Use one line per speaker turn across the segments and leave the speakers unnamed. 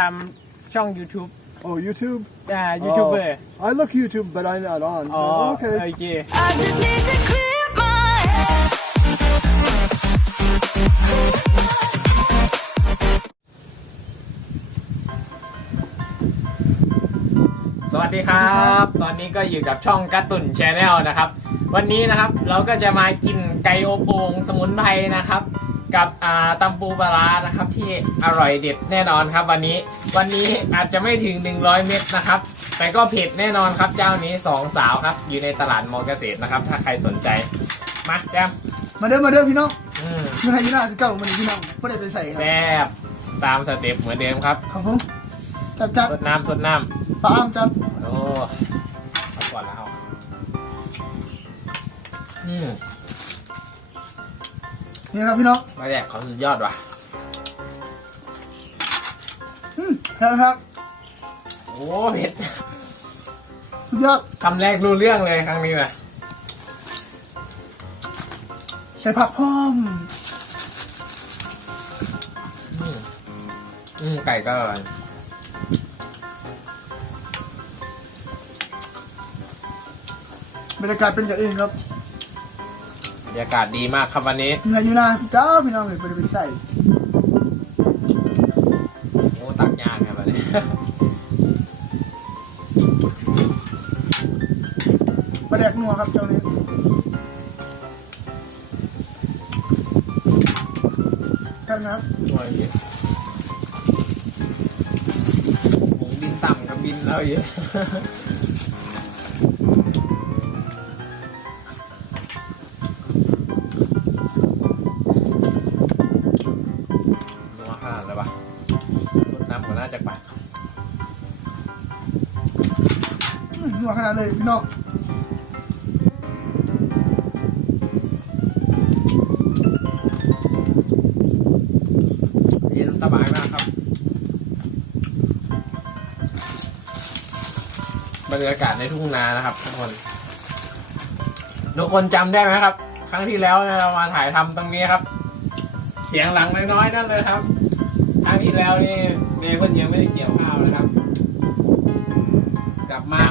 ทำช่อง YouTube
Oh, YouTube?
อ่ายูทูบเบอร์
I look YouTube, but I'm not on.
อ๋อ
Oh,
โอ
okay.
เค
I just need to clear my head.
สวัสดีครับ ตอนนี้ก็อยู่กับช่องการ์ตุนชาแนลนะครับ วันนี้นะครับเราก็จะมากินไก่อบโอ่งสมุนไพรนะครับ กับอ่าตำปูปลาร้านะครับ ที่อร่อยเด็ดแน่นอนครับ วันนี้วันนี้อาจจะไม่ถึง 100 เม็ดนะครับ แต่ก็เผ็ดแน่นอนครับเจ้านี้สองสาวครับ อยู่ในตลาดมอเกษตรนะครับ ถ้าใครสนใจมาแจม
มาเด้อมาเด้อพี่น้อง
อืม
เมื่อไหร่ยี่หน้าคือเก่ามันนี่พี่น้องไม่ได้ไปใส่ครับ
แซ่บตามสเต็ปเหมือนเดิมครับ
ครับผมจัดจัด
สดน้ำสดน้
ปลาอ้ามจัดำ
โอ้เอาก่อนแล้วอืม
นี่ครับพี่น้อง
มาแรกเขาสุดยอดว่ะ
อืมครับครับ
โอ้เผ็ด
สุดยอด
คำแรกรู้เรื่องเลยครั้งนี้นะ
ใส่ผักพร้อม
อืมอืมไก่ก็อร่อย
บรรยากาศเป็นอย่างอื่นครับ
บ รรยากาศดีมากครับวันนี้
เมื่อไหร่ยี่หน้าคือเก่าพี่น้องเลยไม่ได้ไปใส่
โอ้ตักยากครับวันนี้
ปลาแดกนัวครับเจ้านี้ครับนะครับ
โอ้ยผมบินต่ำกับบินแล้วเยอะ นัวขนาดเลย
พี่น้อง
เย็นสบายมากครับ บรรยากาศในทุ่งนานะครับทุกคนทุกคนจำได้ไหมครับ ครั้งที่แล้วเรามาถ่ายทำตรงนี้ครับเสียงหลังน้อยๆนั่นเลยครับ ครั้งที่แล้วนี่เมย์คนยังไม่ได้เกี่ยวข้าวนะครับ กลับมา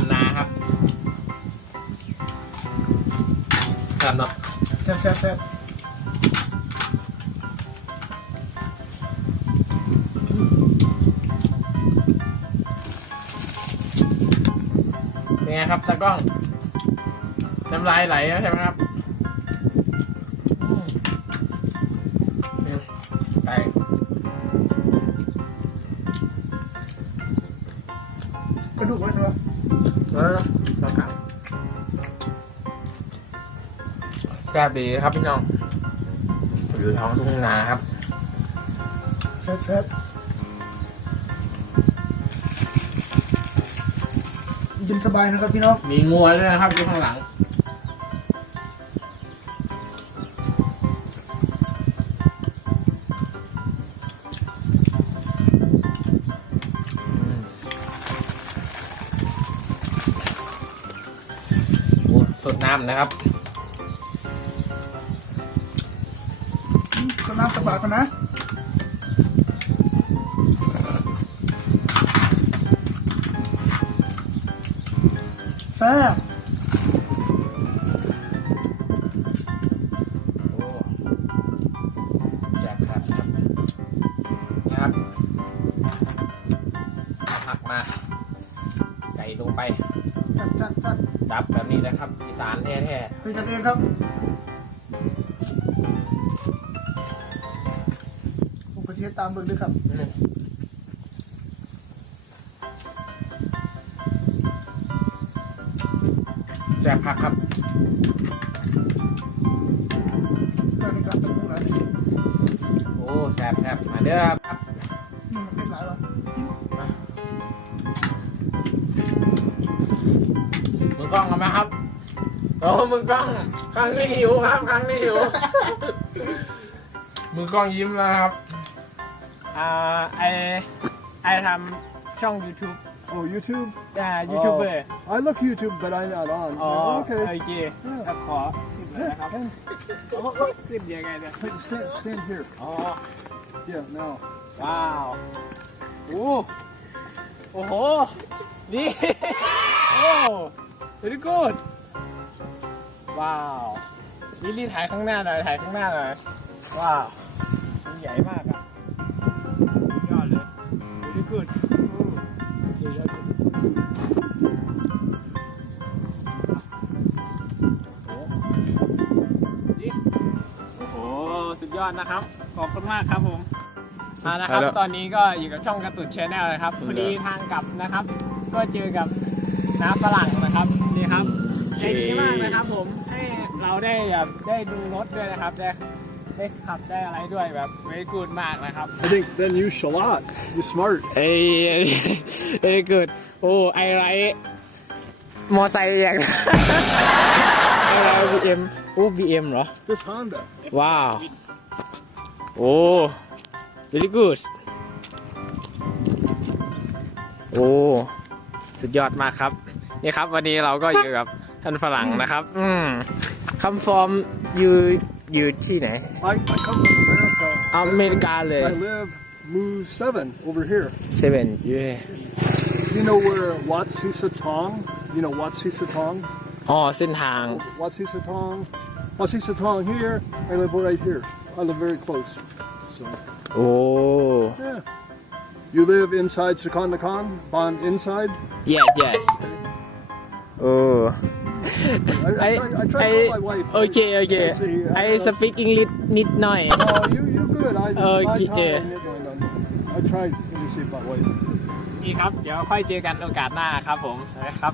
ครับครับเนาะ
แซ่บแซ่บแซ่บ
เป็นไงครับตากล้องน้ำลายไหลแล้วใช่ไหมครับอืมเนี่ยไก่
กระดูกไว้ตัว
แล้วนะครับ แซ่บดีครับพี่น้อง อยู่ท้องทุ่งนาครับ
แซ่บแซ่บกินสบายนะครับพี่น้อง
มีงัวด้วยนะครับอยู่ข้างหลังโอ้สดน้ำนะครับ
ก็น้ำสบายกันนะแซ่บ
โอ้แซ่บครับนะครับเอาผักมา ไก่ลงไป
จัดจัดจัด
จับแบบนี้นะครับอีสานแท้
เป็นกันเองครับ ผมประเทศตามเบิกด้วยครับ
ๆอืมแซ่บผักครับ
การในการตะปูหลายนี่
โอ้แซ่บแซ่บมาเด้อครับ
มันเป็นหลายหรอ
มามึงกล้องกันไหมครับโอ้มึงกล้องครั้งนี้หิวครับ ครั้งนี้หิว มือกล้องยิ้มแล้วครับ อ่าไอไอทำช่อง YouTube
Oh, YouTube?
อ่ายูทูบเบอร์
I look YouTube, but I'm not on.
อ๋อ
Oh,
โอ
okay.
เคก็ขอขึ้นเลยนะครับโอ้โหขึ้นยังไงเนี่ย
Stand, stand here.
อ๋อ
Yeah, now.
ว้าว
Now
โอ้โอ้โห นี่ โอ้ very good ว้าวนี่รีถ่ายข้างหน้าหน่อย ถ่ายข้างหน้าหน่อย ว้าวมันใหญ่มากอะสุดยอดเลย very good อืมเดี๋ยวๆโอ้นี่โอ้โห สุดยอดนะครับ ขอบคุณมากครับผมเอาละครับ
ไปแล้ว
ตอนนี้ก็อยู่กับช่องการ์ตูนชแนลนะครับ พอดีทางกลับนะครับ ก็เจอกับน้าฝรั่งนะครับ นี่ครับใจดีมากนะครับผม ให้เราได้แบบได้ดูรถด้วยนะครับ ได้ ได้ขับได้อะไรด้วยแบบเวกูดมากนะครับ
I think then you shalat. You smart.
เอ้ยเอ้ยเกิดโอ้ไอไรมอไซค์อย่างไอไรบีเอ็มโอ้บีเอ็มเหรอ
This Honda.
ว้าวโอ้ very good โอ้สุดยอดมากครับนี่ครับ วันนี้เราก็อยู่กับท่านฝรั่งนะครับ อืมคำฟอร์มอยู่ อยู่ที่ไหน
I, I come from America.
อเมริกาเลย
I live Move 7 over here.
เซเว่นยู
You know where Wat Sisatong? You know Wat Sisatong?
อ๋อ เส้นทาง
Wat Sisatong? Wat Sisatong here. I live right here. I live very close. So,
โอ้
yeah. You live inside Sakondakan? Bond inside?
yes yes โอ้
I, I,
I
try, I try
I
to tell my wife.
โอเคโอเค
I see, I
I
don't know.
speak English นิดหน่อย
Oh, you you good. I
Okay,
my time,
yeah.
I tried to see my wife.
นี่ครับ เดี๋ยวค่อยเจอกันโอกาสหน้าครับผมนะครับ